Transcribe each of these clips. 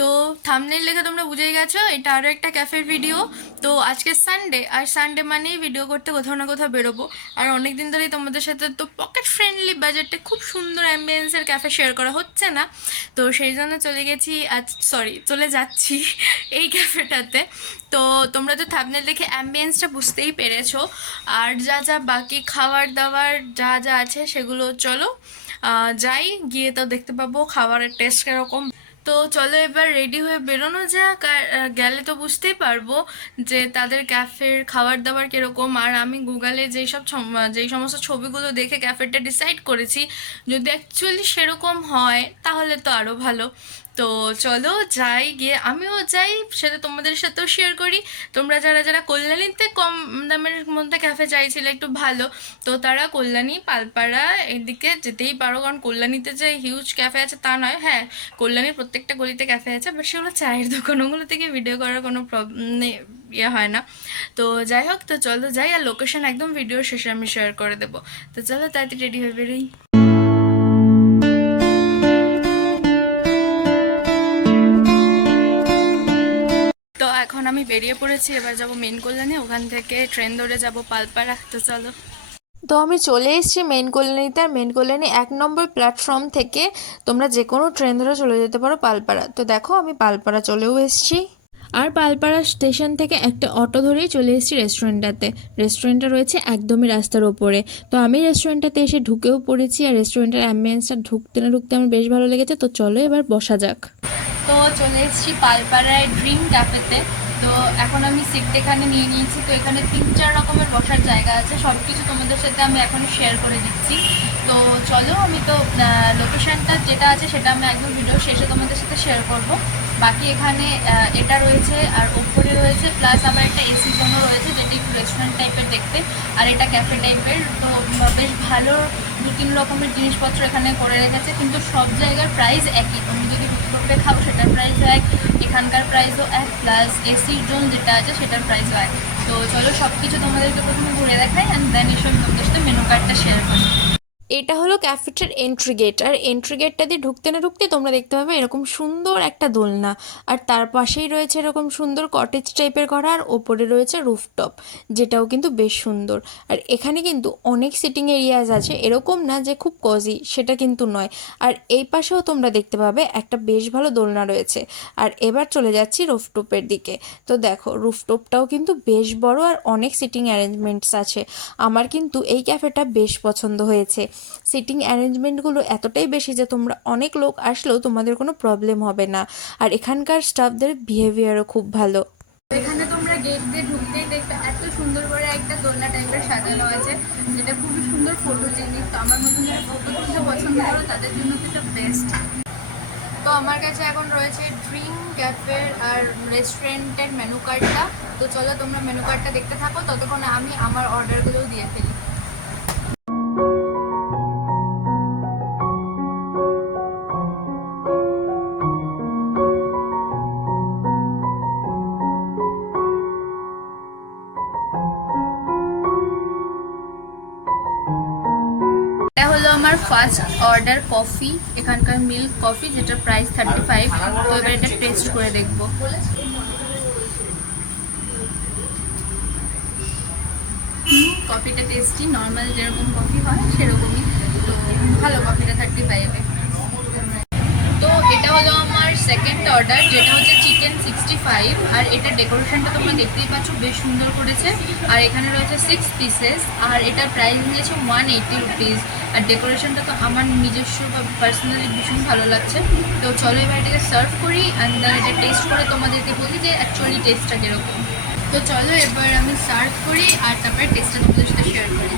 তো থাম্বনেল দেখে তোমরা বুঝেই গেছো এটা আরও একটা ক্যাফের ভিডিও। তো আজকে সানডে, আর সানডে মানেই ভিডিও করতে কোথাও না কোথাও বেরোবো। আর অনেক দিন ধরেই তোমাদের সাথে তো পকেট ফ্রেন্ডলি বাজেটে খুব সুন্দর অ্যাম্বিয়েন্সের ক্যাফে শেয়ার করা হচ্ছে না। তো সেই জন্য চলে গেছি চলে যাচ্ছি এই ক্যাফেটাতে। তো তোমরা তো থাম্বনেল দেখে অ্যাম্বিয়েন্সটা বুঝতেই পেরেছো। আর যা যা বাকি খাবার দাবার যা যা আছে সেগুলো চলো যাই, গিয়ে তো দেখতে পাবো খাবারের টেস্ট কীরকম। তো চলো এবার রেডি হয়ে বেরোনো যাক। আর গেলে তো বুঝতেই পারবো যে তাদের ক্যাফের খাবার দাবার কীরকম। আর আমি গুগলে যেই সমস্ত ছবিগুলো দেখে ক্যাফেটা ডিসাইড করেছি, যদি অ্যাকচুয়ালি সেরকম হয় তাহলে তো আরও ভালো। তো চলো যাই, গিয়ে আমিও যাই, সেটা তোমাদের সাথেও শেয়ার করি। তোমরা যারা যারা কল্যাণীতে কম দামের মধ্যে ক্যাফে চাইছিলে একটু ভালো, তো তারা কল্যাণী পালপাড়া এদিকে যেতেই পারো। কারণ কল্যাণীতে যে হিউজ ক্যাফে আছে তা নয়, হ্যাঁ কল্যাণীর প্রত্যেকটা গলিতে ক্যাফে আছে, বাট সেগুলো চায়ের দোকান, ওগুলো থেকে ভিডিও করার কোনো ইয়ে হয় না। তো যাই হোক, তো চলো যাই, আর লোকেশন একদম ভিডিওর শেষে আমি শেয়ার করে দেবো। তো চলো তাড়াতাড়ি রেডি হয়ে বেরোই। তো এখন আমি বেরিয়ে পড়েছি, এবার যাব মেন কল্যাণী, ওখান থেকে ট্রেন ধরে যাব পালপাড়া। তো চলো। তো আমি চলে এসেছি মেন কল্যাণীতে। আর মেন কল্যাণী 1 নম্বর প্ল্যাটফর্ম থেকে তোমরা যে কোনো ট্রেন ধরে চলে যেতে পারো পালপাড়া। তো দেখো আমি পালপাড়া চলেও এসেছি। আর পালপাড়া স্টেশন থেকে একটা অটো ধরেই চলে এসেছি রেস্টুরেন্টটাতে। রেস্টুরেন্টটা রয়েছে একদমই রাস্তার ওপরে। তো আমি রেস্টুরেন্টটাতে এসে ঢুকেও পড়েছি। আর রেস্টুরেন্টের অ্যাম্বিয়েন্সটা ঢুকতে না ঢুকতে আমার বেশ ভালো লেগেছে। তো চলো এবার বসা যাক। তো চলে এসেছি পালপাড়ায় ড্রিম ক্যাফেতে। তো এখন আমি সিট এখানে নিয়ে নিয়েছি। তো এখানে 3-4 রকমের বসার জায়গা আছে, সব কিছু তোমাদের সাথে আমি এখন শেয়ার করে দিচ্ছি। তো চলো, আমি তো লোকেশানটা যেটা আছে সেটা আমি একদম ভিডিও শেষে তোমাদের সাথে শেয়ার করব। বাকি এখানে এটা রয়েছে, আর ওপরে রয়েছে, প্লাস আবার একটা এসি জোনও রয়েছে, যেটি একটু রেস্টুরেন্ট টাইপের দেখতে, আর এটা ক্যাফে টাইপের। তো বেশ ভালো 2-3 রকমের জিনিসপত্র এখানে করে রেখেছে, কিন্তু সব জায়গার প্রাইস একই। তুমি যদি রুপে খাও সেটার প্রাইসও এক, এখানকার প্রাইসও এক, প্লাস এসি জোন যেটা আছে সেটার প্রাইসও এক। তো চলো সব কিছু তোমাদেরকে প্রথমে ঘুরে দেখাই, অ্যান্ড দেন এসব তোমাদের সাথে মেনু কার্ডটা শেয়ার করি। এটা হলো ক্যাফেটার এন্ট্রি গেট। আর এন্ট্রি গেটটা দিয়ে ঢুকতে না ঢুকতে তোমরা দেখতে পাবে এরকম সুন্দর একটা দোলনা। আর তার পাশেই রয়েছে এরকম সুন্দর কটেজ টাইপের করা, আর ওপরে রয়েছে রুফটপ, যেটাও কিন্তু বেশ সুন্দর। আর এখানে কিন্তু অনেক সিটিং এরিয়াজ আছে, এরকম না যে খুব কজি, সেটা কিন্তু নয়। আর এই পাশেও তোমরা দেখতে পাবে একটা বেশ ভালো দোলনা রয়েছে। আর এবার চলে যাচ্ছি রুফটপের দিকে। তো দেখো রুফটপটাও কিন্তু বেশ বড়, আর অনেক সিটিং অ্যারেঞ্জমেন্টস আছে। আমার কিন্তু এই ক্যাফেটা বেশ পছন্দ হয়েছে। সিটিং অ্যারেঞ্জমেন্টগুলো এতটাই বেশি যে তোমরা অনেক লোক আসলেও তোমাদের কোনো প্রবলেম হবে না। আর এখানকার স্টাফদের বিহেভিয়ারও খুব ভালো। এখানে তোমরা গেট দিয়ে ঢুকতেই দেখবে এত সুন্দর করে একটা দোলনা টাইপের সাজানো আছে, যেটা খুবই সুন্দর ফটোজেনিক। তো আমার মতন যারা ফটো তুলতে পছন্দ করো তাদের জন্য তো এটা বেস্ট। তো আমার কাছে এখন রয়েছে ড্রিম ক্যাফের আর রেস্টুরেন্টের মেনু কার্ডটা। তো চলো তোমরা মেনু কার্ডটা দেখতে থাকো, ততক্ষণে আমি আমার অর্ডারগুলোও দিয়ে ফেলি। এটা হলো আমার ফার্স্ট অর্ডার কফি, এখানকার মিল্ক কফি, যেটা প্রাইস 35। তো এবার এটা টেস্ট করে দেখবো। কফিটা টেস্টি, নর্মাল যেরকম কফি হয় সেরকমই। তো ভালো কফিটা 35-এ। তো এটা হলো আমার সেকেন্ড অর্ডার, যেটা হচ্ছে চিকেন 65। আর এটার ডেকোরেশনটা তোমরা দেখতেই পাচ্ছ, বেশ সুন্দর করেছে। আর এখানে রয়েছে 6 পিসেস, আর এটার প্রাইস নিয়েছে 180 রুপিস। আর ডেকোরেশনটা তো আমার নিজস্ব বা পার্সোনালি ভীষণ ভালো লাগছে। তো চলো এবার এটাকে সার্ভ করি, অ্যান্ড দেন এটা টেস্ট করে তোমাদেরকে বলি যে অ্যাকচুয়ালি টেস্টটা কীরকম। তো চলো এবার আমি সার্ভ করি, আর তারপরে টেস্টটা তোমাদের সাথে শেয়ার করি।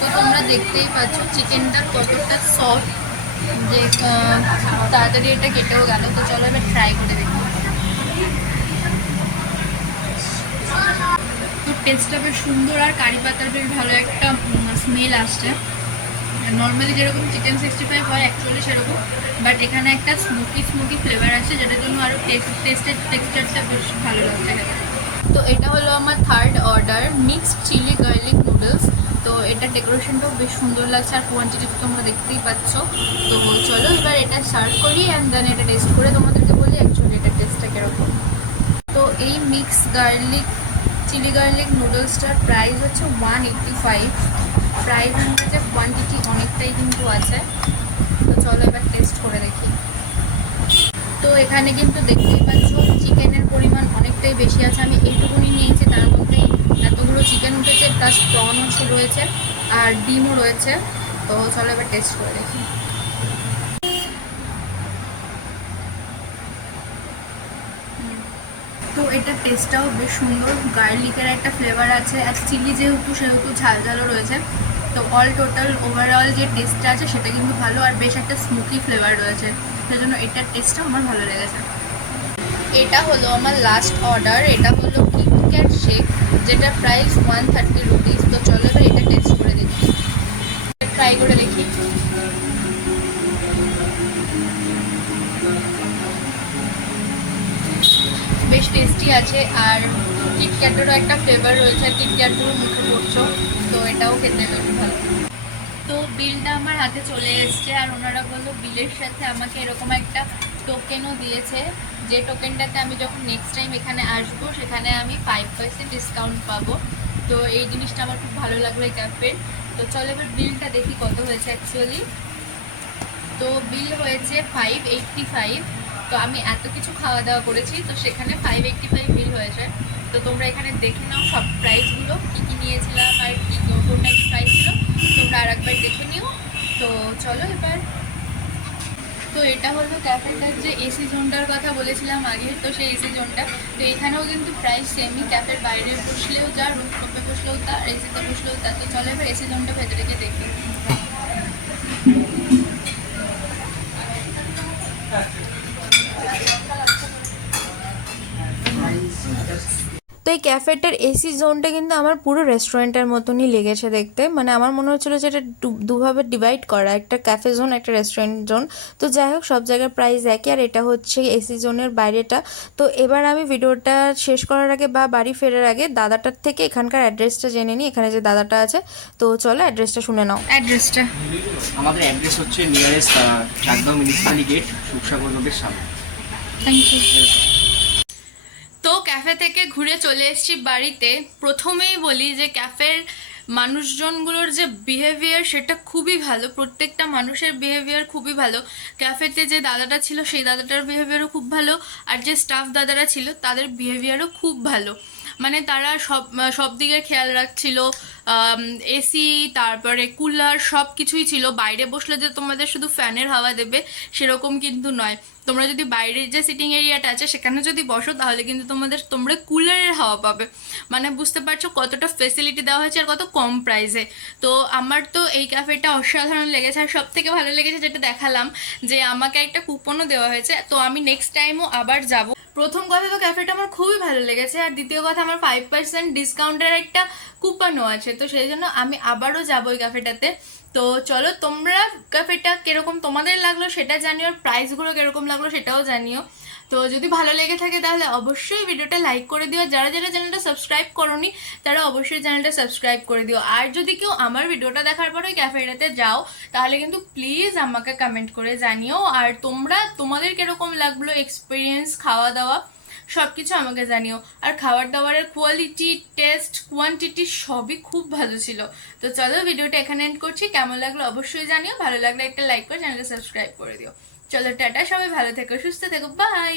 তো তোমরা দেখতেই পাচ্ছ চিকেনটা কতটা সফট, যে তাড়াতাড়ি এটা কেটেও গেল। তো চলো এবার ট্রাই করে দেখি। তো টেস্টটা বেশ সুন্দর, আর কারি পাতার বেশ ভালো একটা স্মেল আসছে। নর্মালি যেরকম চিকেন 65 হয় অ্যাকচুয়ালি সেরকম, বাট এখানে একটা স্মোকি ফ্লেভার আছে, যেটার জন্য আরও টেস্টের টেক্সচারটা বেশ ভালো লাগছে। তো এটা হলো আমার third order, mixed chilli garlic noodles. তো এটা ডেকোরেশনটাও বেশ সুন্দর লাগছে আর কোয়ান্টিটি তোমরা দেখতেই পাচ্ছ। তো চলো এবার এটা সার্ভ করি অ্যান্ড দেন এটা টেস্ট করে তোমাদেরকে বলি অ্যাকচুয়ালি এটা টেস্টটা কীরকম। তো এই মিক্স গার্লিক চিলি গার্লিক নুডলসটার প্রাইস হচ্ছে 185। প্রাইস অনুযায়ী কোয়ান্টিটি অনেকটাই কিন্তু আছে। তো চলো এবার টেস্ট করে দেখি। তো এখানে কিন্তু দেখতেই পাচ্ছ চিকেনের পরিমাণ অনেকটাই বেশি আছে। আমি এইটুকুনি নিয়েছি, তার মধ্যেই এতগুলো চিকেন উঠেছে, প্লাস প্রনও রয়েছে আর ডিমও রয়েছে। তো চলো এবার টেস্ট করে দেখি। তো এটার টেস্টটাও বেশ সুন্দর, গার্লিকের একটা ফ্লেভার আছে আর চিলি যেহেতু সেহেতু ঝাল ঝালও রয়েছে। তো অল টোটাল ওভারঅল যে টেস্টটা আছে সেটা কিন্তু ভালো আর বেশ একটা স্মোকি ফ্লেভার রয়েছে, সেই জন্য এটার টেস্টটাও আমার ভালো লেগেছে। এটা হলো আমার লাস্ট অর্ডার, এটা হলো কিটক্যাট শেক, যেটার প্রাইস 130 রুপিস। তো চলো এবার এটা টেস্ট করে দেখি, ট্রাই করে দেখি। বেশ টেস্টি আছে আর কিটক্যাটেরও একটা ফ্লেভার রয়েছে, আর কিটক্যাটগুলো মুখে পড়ছো, তো এটাও খেতে বেশ ভালো। তো বিলটা আমার হাতে চলে এসছে আর ওনারা বললো বিলের সাথে আমাকে এরকম একটা টোকেনও দিয়েছে, যে টোকেনটাতে আমি যখন নেক্সট টাইম এখানে আসবো সেখানে আমি 5% ডিসকাউন্ট পাবো। তো এই জিনিসটা আমার খুব ভালো লাগলো এই ক্যাফের। তো চলো এবার বিলটা দেখি কত হয়েছে অ্যাকচুয়ালি। তো বিল হয়েছে 585। তো আমি এত কিছু খাওয়া দাওয়া করেছি, তো সেখানে 585 বিল হয়েছে। তো তোমরা এখানে দেখে নাও সব প্রাইসগুলো, কী কী নিয়েছিলাম আর কী কোনটা প্রাইস ছিল, তোমরা আর একবার দেখে নিও। তো চলো এবার। তো এটা হলো ক্যাফেটার যে এসি জোনটার কথা বলেছিলাম আগে, তো সেই এসি জোনটা। তো এখানেও কিন্তু প্রাইস সেমই, ক্যাফের বাইরে বসলেও যা, রুফটপে বসলেও তা, এসিতে বসলেও তা। তো চলো এবার এসি জোনটা ভেতরে গিয়ে দেখি। তো এই ক্যাফেটার এসি জোনটা কিন্তু আমার পুরো রেস্টুরেন্টের মতনই লেগেছে দেখতে, মানে আমার মনে হচ্ছিলো যে এটা দুভাবে ডিভাইড করা, একটা ক্যাফে জোন একটা রেস্টুরেন্ট জোন। তো যাই হোক, সব জায়গার প্রাইস একই, আর এটা হচ্ছে এসি জোনের বাইরেটা। তো এবার আমি ভিডিওটা শেষ করার আগে বা বাড়ি ফেরার আগে দাদাটার থেকে এখানকার অ্যাড্রেসটা জেনে নিই, এখানে যে দাদাটা আছে। তো চলো অ্যাড্রেসটা শুনে নাও। অ্যাড্রেসটা আমাদের অ্যাড্রেস হচ্ছে nearest Chakdah municipality gate, Sukhsagar রোডের সামনে। Thank you. তো ক্যাফে থেকে ঘুরে চলে এসেছি বাড়িতে। প্রথমেই বলি যে ক্যাফের মানুষজনগুলোর যে বিহেভিয়ার সেটা খুবই ভালো, প্রত্যেকটা মানুষের বিহেভিয়ার খুবই ভালো। ক্যাফেতে যে দাদাটা ছিল সেই দাদাটার বিহেভিয়ারও খুব ভালো, আর যে স্টাফ দাদারা ছিল তাদের বিহেভিয়ারও খুব ভালো। মানে তারা সব দিকে খেয়াল রাখছিল। এসি, তারপরে কুলার, সব কিছুই ছিল। বাইরে বসলে যে তোমাদের শুধু ফ্যানের হাওয়া দেবে সেরকম কিন্তু নয়। তোমরা যদি বাইরের যে সিটিং এরিয়াটা আছে সেখানে যদি বসো তাহলে কিন্তু তোমরা কুলারের হাওয়া পাবে। মানে বুঝতে পারছো কতটা ফেসিলিটি দেওয়া হয়েছে আর কত কম প্রাইসে। তো আমার তো এই ক্যাফেটা অসাধারণ লেগেছে। আর সব থেকে ভালো লেগেছে যেটা দেখালাম, যে আমাকে একটা কুপনও দেওয়া হয়েছে, তো আমি নেক্সট টাইমও আবার যাব। প্রথম কথা তো ক্যাফেটা আমার খুবই ভালো লেগেছে, আর দ্বিতীয় কথা আমার 5% ডিসকাউন্টের একটা কুপনও আছে, তো সেই জন্য আমি আবারও যাবো ওই ক্যাফেটাতে। তো চলো তোমরা ক্যাফেটা কিরকম তোমাদের লাগলো সেটা জানিও, আর প্রাইসগুলো কিরকম লাগলো সেটাও জানিও। তো যদি ভালো লেগে থাকে তাহলে অবশ্যই ভিডিওটা লাইক করে দিও, যারা যারা চ্যানেলটা সাবস্ক্রাইব করোনি তারা অবশ্যই চ্যানেলটা সাবস্ক্রাইব করে দিও। আর যদি কেউ আমার ভিডিওটা দেখার পর ওই ক্যাফেটাতে যাও তাহলে কিন্তু প্লিজ আমাকে কমেন্ট করে জানিও, আর তোমাদের কিরকম লাগলো এক্সপিরিয়েন্স, খাওয়া দাওয়া সব কিছু আমাকে জানিও। আর খাবার দাবারের কোয়ালিটি, টেস্ট, কোয়ান্টিটি সবই খুব ভালো ছিল। তো চলো ভিডিওটা এখানে এন্ড করছি, কেমন লাগলো অবশ্যই জানিও, ভালো লাগলে একটা লাইক করে চ্যানেলটা সাবস্ক্রাইব করে দিও। চলো টাটা, সবাই ভালো থেকো, সুস্থ থেকো, বাই।